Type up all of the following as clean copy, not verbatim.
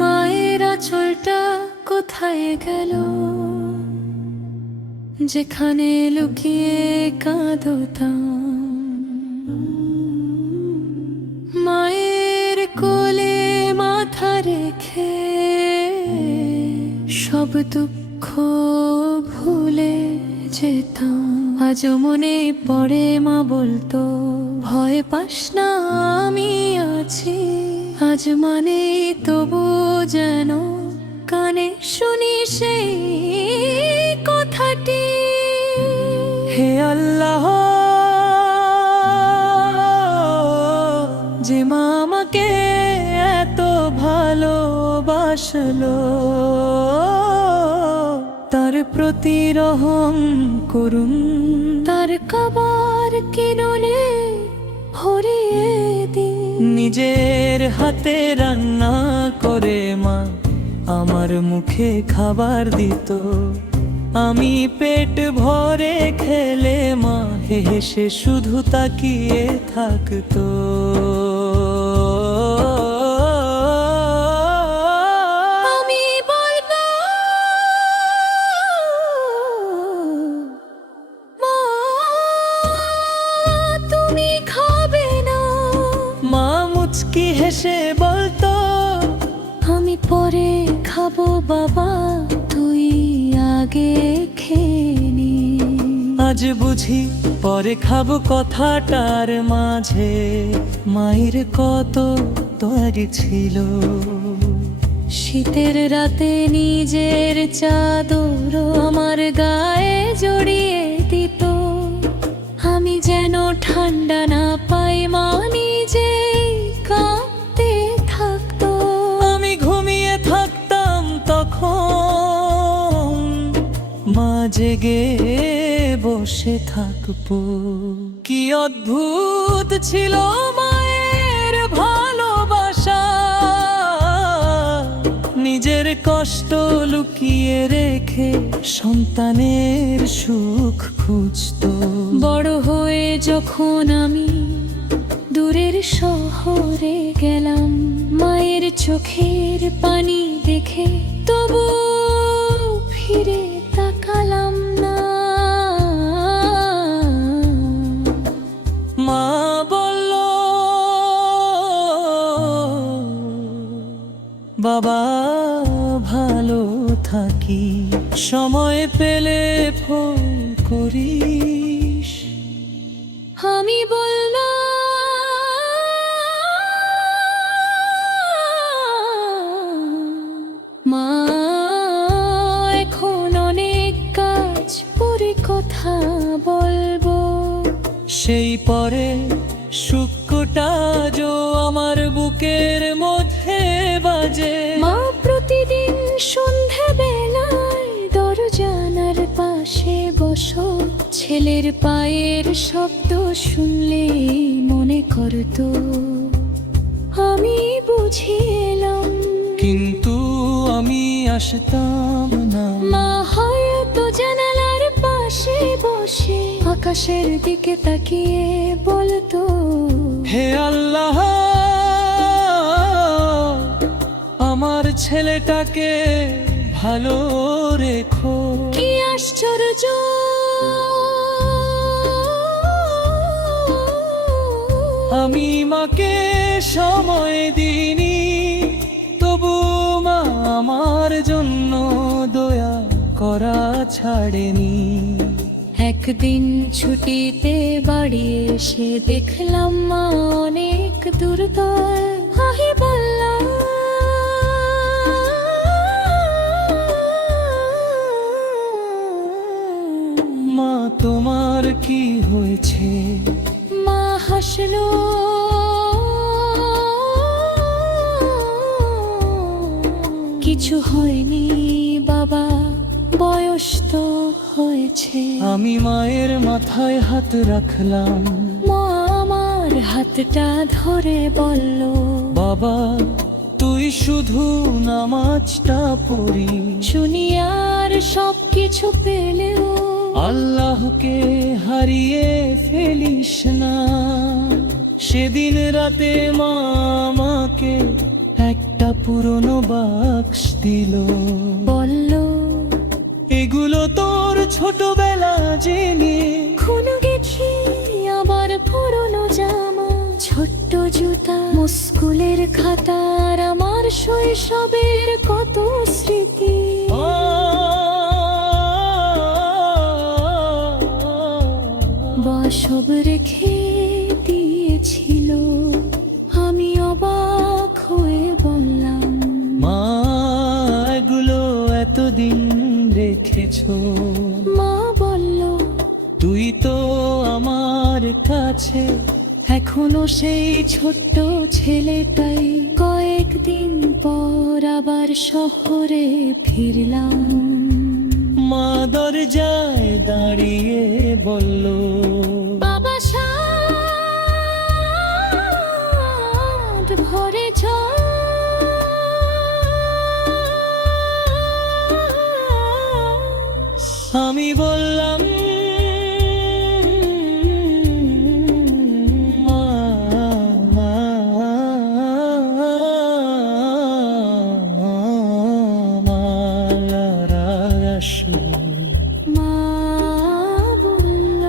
মায়ের আঁচলটা কোথায় গেল, যেখানে লুকিয়ে কাঁদতাম। মায়ের কোলে মাথা রেখে সব দুঃখ ভুলে যেতাম। আজও মনে পড়ে মা বলতো, ভয় পাস না আমি আছি। আজ মানে তবু যেন কানে শুনি সেই কথাটি। হে আল্লাহ, যে মা আমাকে এত ভালোবাসলো, তার প্রতি রহম করুন। তার কাবার কিরণে ভরিয়ে দিন। নিজের হাতে রান্না করে মা আমার মুখে খাবার দিত। আমি পেট ভরে খেলে মা হেসে শুধু তাকিয়ে থাকতো। আমি বলবো, মা তুমি খাবে না। মা মুচকি হেসে বলতো, আমি পরে খাবো বাবা, তুই আগে খেয়ে নি। আজ বুঝি পরে খাবো কথাটার মাঝে মায়ের কত তৈরি ছিল। শীতের রাতে নিজের চাদর আমার গায়ে জড়িয়ে দিত। আমি যেন ঠান্ডা না পাই, মা নিজে কাঁদতে থাকতো। আমি ঘুমিয়ে থাকতাম তখন, মা জেগে বসে থাকবো। কি অদ্ভুত ছিল মায়ের ভালোবাসা, নিজের কষ্ট লুকিয়ে রেখে সন্তানের সুখ খুঁজতো। বড় হয়ে যখন আমি দূরের শহরে গেলাম, মায়ের চোখের পানি দেখে তবু ফিরে তাকালাম না। মা বলল, বাবা ভালো থাকি, সময় পেলে ফোন করিস। আমি বললাম, মা এখন অনেক কাজ পরে কথা বলবো। সেই পরে শুক্রটা যো আমার বুকের মধ্যে বাজে। মা প্রতিদিন সন্ধে বেলায় দরজানার পাশে বসো, ছেলের পায়ের শব্দ শুনলে মনে করতো আমি বুঝি এলাম। কিন্তু আমি আসতাম না। মা হয়তো জানালার পাশে বসে আকাশের দিকে তাকিয়ে বলতো, হে আল্লাহ, আমার ছেলেটাকে ভালো রেখো। কি আশ্চর্য, আমি মাকে সময় দিইনি, তবু মা আমার জন্য দয়া করা ছাড়েনি। একদিন ছুটিতে বাড়ি এসে দেখলাম মা অনেক দুর্বল। আমি বললাম, মা তোমার কি হয়েছে? মা হাসলো, কিছু হয়নি বাবা, বয়স তো হয়েছে। আমি মায়ের মাথায় হাত রাখলাম। মা আমার হাতটা ধরে বলল, বাবা তুই শুধু নামাজটা পড়ি। দুনিয়ার সব কিছু পেলেও আল্লাহকে হারিয়ে ফেলি। নিস না। সেদিন রাতে মা আমাকে একটা পুরনো বাক্স দিল, বলল এগুলো তোর ছোটবেলা জিনিস। খুলে গেছি আবার পুরনো জামা, ছোট্ট জুতা, স্কুলের খাতা, আর আমার শৈশবের কত স্মৃতি। বা সব রেখে দিয়েছিল। আমি অবাক হয়ে বললাম, মা এগুলো এতদিন রেখেছো? মা বলল, তুই তো আমার কাছে এখনো সেই ছোট্ট ছেলেটাই। কয়েকদিন পর আবার শহরে ফিরলাম। মা দরজায় দাঁড়িয়ে বলল, বাবা সাদ ভরে যাও। আমি বললাম, মা বলল,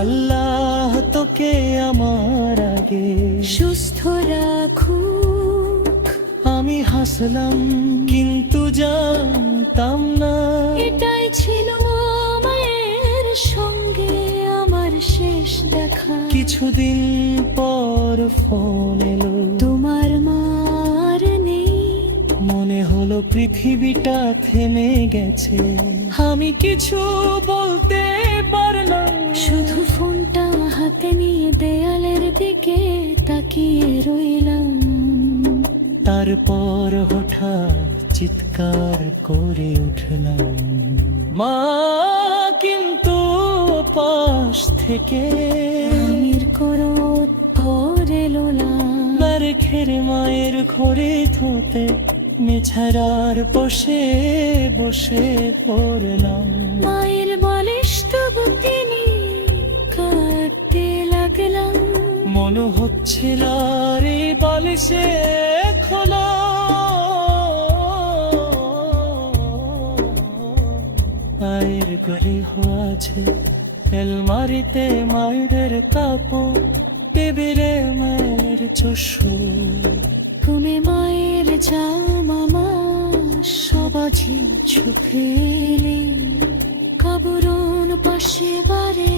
আল্লাহ তোকে আমার আগে সুস্থ রাখুক। আমি হাসলাম, কিন্তু জানতাম না এটাই ছিল মায়ের সঙ্গে আমার শেষ দেখা। কিছুদিন পর ফোন এলো, তোমার মার নেই। মনে হলো পৃথিবীটা থেমে গেছে। আমি কিছু বলতে পারলাম, শুধু ফোনটা হাতে নিয়ে দেয়ালের দিকে তাকিয়ে রইলাম। তারপর হঠাৎ চিৎকার করে উঠলাম, মা! কিন্তু পাশ থেকে আমির করো ধরে লোলাম। রেখের মায়ের ঘরে ধুতে মেছারার বসে বসে পড়লাম। মায়ের বালিশ তবু তিনি কাটতে লাগলাম। মনে হচ্ছিল রে বালিশে খোলা মায়ের গলি আছে। এলমারিতে মায়ের কাপড়, টেবিলে মায়ের চশু। তুমি মায়ের জামা মা সবাজি ছুপেলে, কাবরণ পাশে বারে